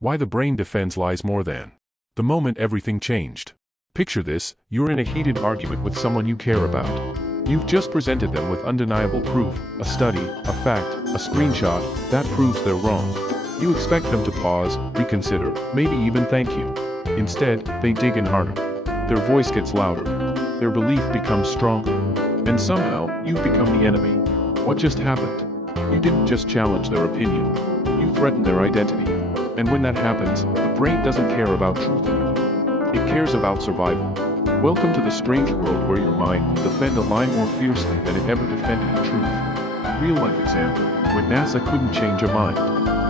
Why the brain defends lies more than the moment everything changed. Picture this: you're in a heated argument with someone you care about. You've just presented them with undeniable proof, a study, a fact, a screenshot, that proves they're wrong. You expect them to pause, reconsider, maybe even thank you. Instead, they dig in harder. Their voice gets louder. Their belief becomes stronger. And somehow, you've become the enemy. What just happened? You didn't just challenge their opinion. You threatened their identity. And when that happens, the brain doesn't care about truth anymore. It cares about survival. Welcome to the strange world where your mind will defend a lie more fiercely than it ever defended the truth. Real-life example, when NASA couldn't change a mind.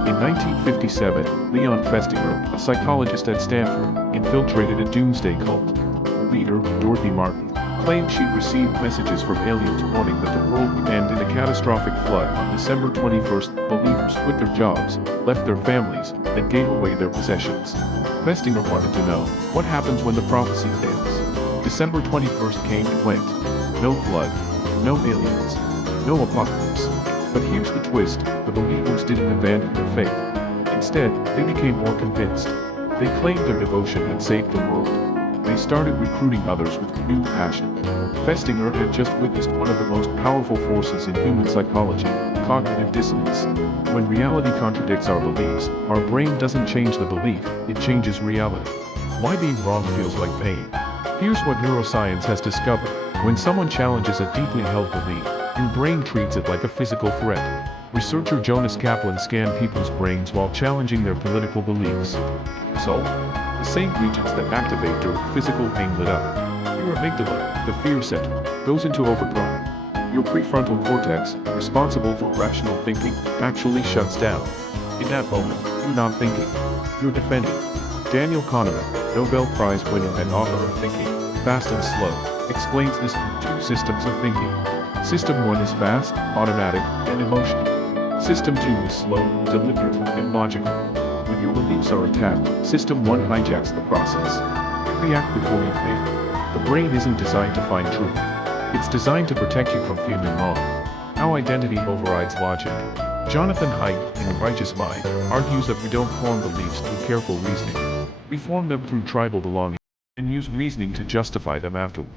In 1957, Leon Festinger, a psychologist at Stanford, infiltrated a doomsday cult. The leader, Dorothy Martin, claimed she'd received messages from aliens warning that the world would end in a catastrophic flood on December 21st. Believers quit their jobs, left their families, and gave away their possessions. Festinger wanted to know, what happens when the prophecy fails? December 21st came and went. No flood, no aliens, no apocalypse. But here's the twist: the believers didn't abandon their faith. Instead, they became more convinced. They claimed their devotion had saved the world. They started recruiting others with renewed passion. Festinger had just witnessed one of the most powerful forces in human psychology, cognitive dissonance. When reality contradicts our beliefs, our brain doesn't change the belief, it changes reality. Why being wrong feels like pain? Here's what neuroscience has discovered. When someone challenges a deeply held belief, your brain treats it like a physical threat. Researcher Jonas Kaplan scanned people's brains while challenging their political beliefs. So, the same regions that activate during physical pain lit up. Your amygdala, the fear center, goes into overdrive. Your prefrontal cortex, responsible for rational thinking, actually shuts down. In that moment, you're not thinking, you're defending. Daniel Kahneman, Nobel Prize winner and author of Thinking, Fast and Slow, explains this through two systems of thinking. System 1 is fast, automatic, and emotional. System 2 is slow, deliberate, and logical. When your beliefs are attacked, System 1 hijacks the process. You react before you think. The brain isn't designed to find truth. It's designed to protect you from feeling wrong. How identity overrides logic. Jonathan Haidt, in A Righteous Mind, argues that we don't form beliefs through careful reasoning. We form them through tribal belonging, and use reasoning to justify them afterward.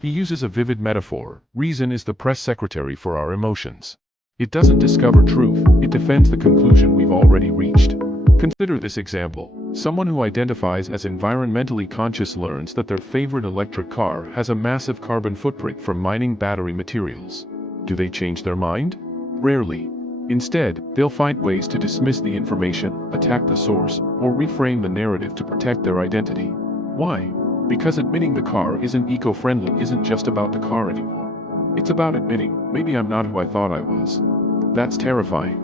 He uses a vivid metaphor. Reason is the press secretary for our emotions. It doesn't discover truth, it defends the conclusion we've already reached. Consider this example. Someone who identifies as environmentally conscious learns that their favorite electric car has a massive carbon footprint from mining battery materials. Do they change their mind? Rarely. Instead, they'll find ways to dismiss the information, attack the source, or reframe the narrative to protect their identity. Why? Because admitting the car isn't eco-friendly isn't just about the car anymore. It's about admitting, maybe I'm not who I thought I was. That's terrifying.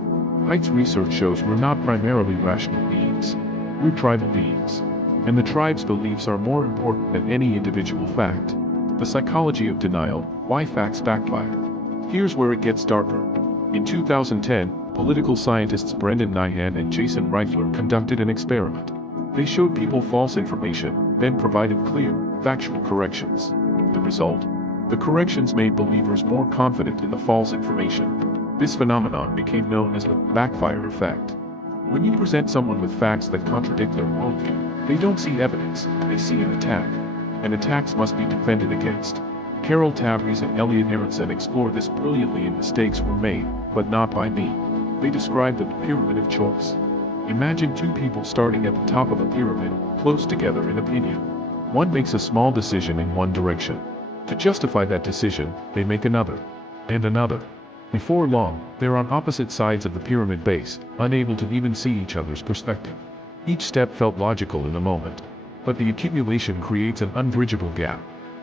Haidt's research shows we're not primarily rational beings. We're tribal beings. And the tribe's beliefs are more important than any individual fact. The psychology of denial, why facts backfire. Here's where it gets darker. In 2010, political scientists Brendan Nyhan and Jason Reifler conducted an experiment. They showed people false information, then provided clear, factual corrections. The result? The corrections made believers more confident in the false information. This phenomenon became known as the backfire effect. When you present someone with facts that contradict their worldview, they don't see evidence, they see an attack. And attacks must be defended against. Carol Tavris and Elliot Aronson explore this brilliantly in Mistakes Were Made, But Not By Me. They describe the pyramid of choice. Imagine two people starting at the top of a pyramid, close together in opinion. One makes a small decision in one direction. To justify that decision, they make another, and another. Before long, they're on opposite sides of the pyramid base, unable to even see each other's perspective. Each step felt logical in the moment, but the accumulation creates an unbridgeable gap.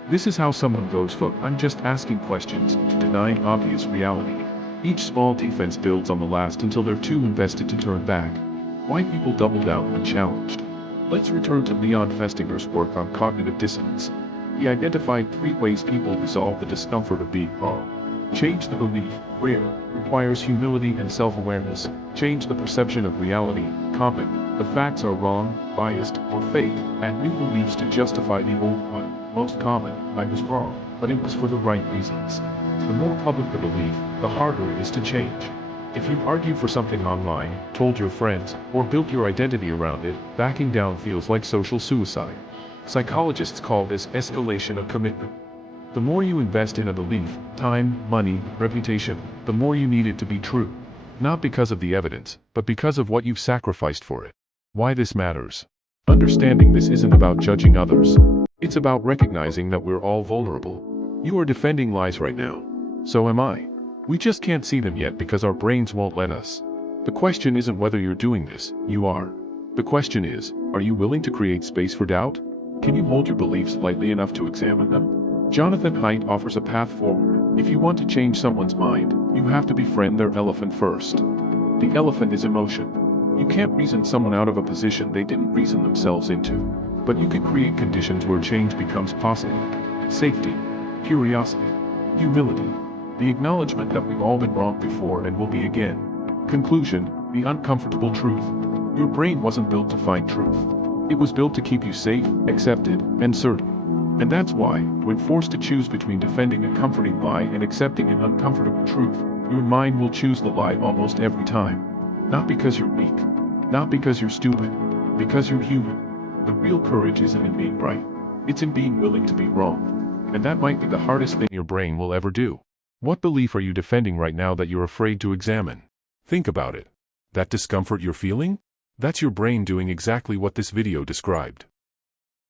This is how someone goes from "I'm just asking questions" to denying obvious reality. Each small defense builds on the last until they're too invested to turn back. Why people double down when challenged. Let's return to Leon Festinger's work on cognitive dissonance. He identified 3 ways people resolve the discomfort of being wrong. Change the belief, rare, requires humility and self-awareness. Change the perception of reality, common, the facts are wrong, biased, or fake, and new beliefs to justify the old one. Most common, I was wrong, but it was for the right reasons. The more public the belief, the harder it is to change. If you argued for something online, told your friends, or built your identity around it, backing down feels like social suicide. Psychologists call this escalation of commitment. The more you invest in a belief, time, money, reputation, the more you need it to be true. Not because of the evidence, but because of what you've sacrificed for it. Why this matters. Understanding this isn't about judging others. It's about recognizing that we're all vulnerable. You are defending lies right now. So am I. We just can't see them yet because our brains won't let us. The question isn't whether you're doing this, you are. The question is, are you willing to create space for doubt? Can you hold your beliefs lightly enough to examine them? Jonathan Haidt offers a path forward. If you want to change someone's mind, you have to befriend their elephant first. The elephant is emotion. You can't reason someone out of a position they didn't reason themselves into. But you can create conditions where change becomes possible. Safety, curiosity, humility, the acknowledgement that we've all been wrong before and will be again. Conclusion, the uncomfortable truth. Your brain wasn't built to find truth. It was built to keep you safe, accepted, and certain. And that's why, when forced to choose between defending a comforting lie and accepting an uncomfortable truth, your mind will choose the lie almost every time. Not because you're weak, not because you're stupid, because you're human. The real courage isn't in being right, it's in being willing to be wrong. And that might be the hardest thing your brain will ever do. What belief are you defending right now that you're afraid to examine? Think about it. That discomfort you're feeling? That's your brain doing exactly what this video described.